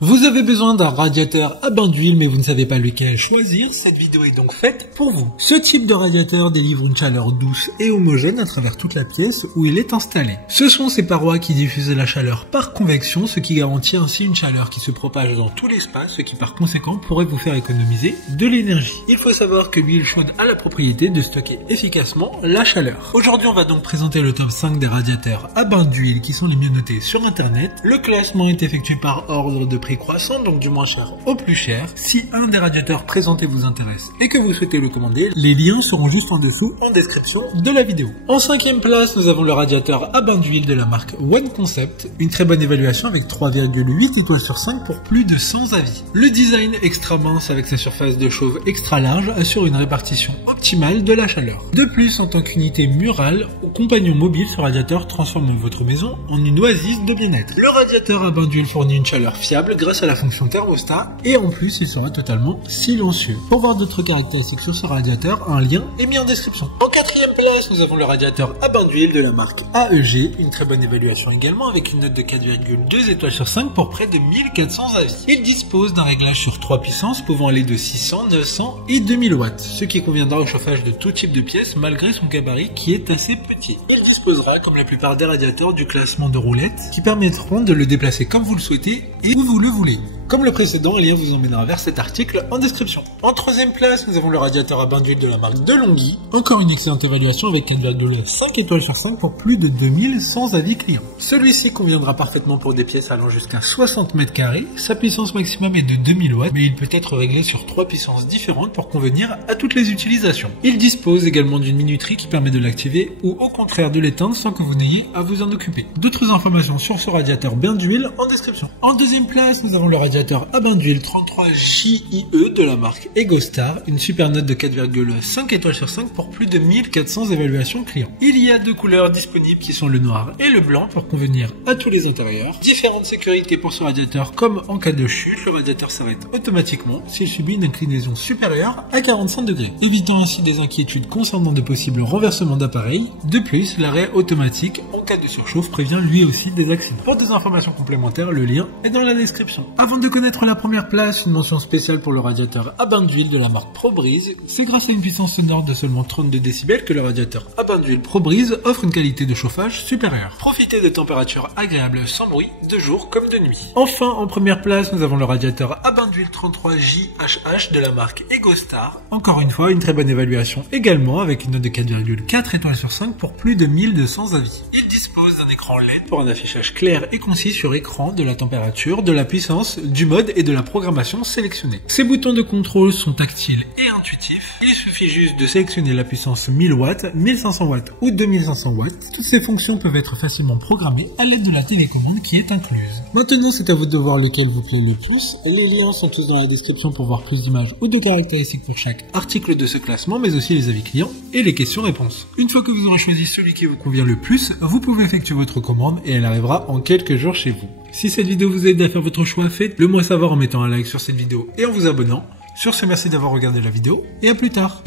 Vous avez besoin d'un radiateur à bain d'huile mais vous ne savez pas lequel choisir, cette vidéo est donc faite pour vous. Ce type de radiateur délivre une chaleur douce et homogène à travers toute la pièce où il est installé. Ce sont ces parois qui diffusent la chaleur par convection, ce qui garantit ainsi une chaleur qui se propage dans tout l'espace, ce qui par conséquent pourrait vous faire économiser de l'énergie. Il faut savoir que l'huile chaude a la propriété de stocker efficacement la chaleur. Aujourd'hui on va donc présenter le top 5 des radiateurs à bain d'huile qui sont les mieux notés sur internet. Le classement est effectué par ordre de prix croissant, donc du moins cher au plus cher. Si un des radiateurs présentés vous intéresse et que vous souhaitez le commander, les liens seront juste en dessous en description de la vidéo. En cinquième place, nous avons le radiateur à bain d'huile de la marque One Concept, une très bonne évaluation avec 3,8 étoiles sur 5 pour plus de 100 avis. Le design extra mince avec sa surface de chauffe extra large assure une répartition optimale de la chaleur. De plus, en tant qu'unité murale ou compagnon mobile, ce radiateur transforme votre maison en une oasis de bien-être. Le radiateur à bain d'huile fournit une chaleur fiable grâce à la fonction thermostat et en plus il sera totalement silencieux. Pour voir d'autres caractéristiques sur ce radiateur, un lien est mis en description. En quatrième place, nous avons le radiateur à bain d'huile de la marque AEG, une très bonne évaluation également avec une note de 4,2 étoiles sur 5 pour près de 1400 avis. Il dispose d'un réglage sur 3 puissances pouvant aller de 600, 900 et 2000 watts, ce qui conviendra au chauffage de tout type de pièces malgré son gabarit qui est assez petit. Il disposera, comme la plupart des radiateurs, du classement de roulettes qui permettront de le déplacer comme vous le souhaitez et où vous le voulez. Comme le précédent, un lien vous emmènera vers cet article en description. En troisième place, nous avons le radiateur à bain d'huile de la marque Delonghi. Encore une excellente évaluation avec 4,5 étoiles sur 5 pour plus de 2100 avis clients. Celui-ci conviendra parfaitement pour des pièces allant jusqu'à 60 mètres carrés. Sa puissance maximum est de 2000 watts, mais il peut être réglé sur 3 puissances différentes pour convenir à toutes les utilisations. Il dispose également d'une minuterie qui permet de l'activer ou au contraire de l'éteindre sans que vous n'ayez à vous en occuper. D'autres informations sur ce radiateur bain d'huile en description. En deuxième place, nous avons le radiateur à bain d'huile 33JIE de la marque EgoStar, une super note de 4,5 étoiles sur 5 pour plus de 1400 évaluations clients. Il y a deux couleurs disponibles qui sont le noir et le blanc pour convenir à tous les intérieurs. Différentes sécurités pour ce radiateur, comme en cas de chute, le radiateur s'arrête automatiquement s'il subit une inclinaison supérieure à 45 degrés, évitant ainsi des inquiétudes concernant de possibles renversements d'appareil. De plus, l'arrêt automatique en cas de surchauffe prévient lui aussi des accidents. Pour des informations complémentaires, le lien est dans la description. Avant de connaître la première place, une mention spéciale pour le radiateur à bain d'huile de la marque ProBreeze. C'est grâce à une puissance sonore de seulement 32 décibels que le radiateur à bain d'huile ProBreeze offre une qualité de chauffage supérieure. Profitez de températures agréables sans bruit, de jour comme de nuit. Enfin, en première place, nous avons le radiateur à bain d'huile 33JHH de la marque EgoStar. Encore une fois, une très bonne évaluation également avec une note de 4,4 étoiles sur 5 pour plus de 1200 avis. Il dispose d'un écran LED pour un affichage clair et concis sur écran de la température, de la puissance, du mode et de la programmation sélectionnée. Ces boutons de contrôle sont tactiles et intuitifs. Il suffit juste de sélectionner la puissance 1000 watts, 1500 watts ou 2500 watts. Toutes ces fonctions peuvent être facilement programmées à l'aide de la télécommande qui est incluse. Maintenant, c'est à vous de voir lequel vous plaît le plus. Les liens sont tous dans la description pour voir plus d'images ou de caractéristiques pour chaque article de ce classement, mais aussi les avis clients et les questions-réponses. Une fois que vous aurez choisi celui qui vous convient le plus, vous pouvez effectuer votre commande et elle arrivera en quelques jours chez vous. Si cette vidéo vous aide à faire votre choix, faites-le moi savoir en mettant un like sur cette vidéo et en vous abonnant. Sur ce, merci d'avoir regardé la vidéo et à plus tard.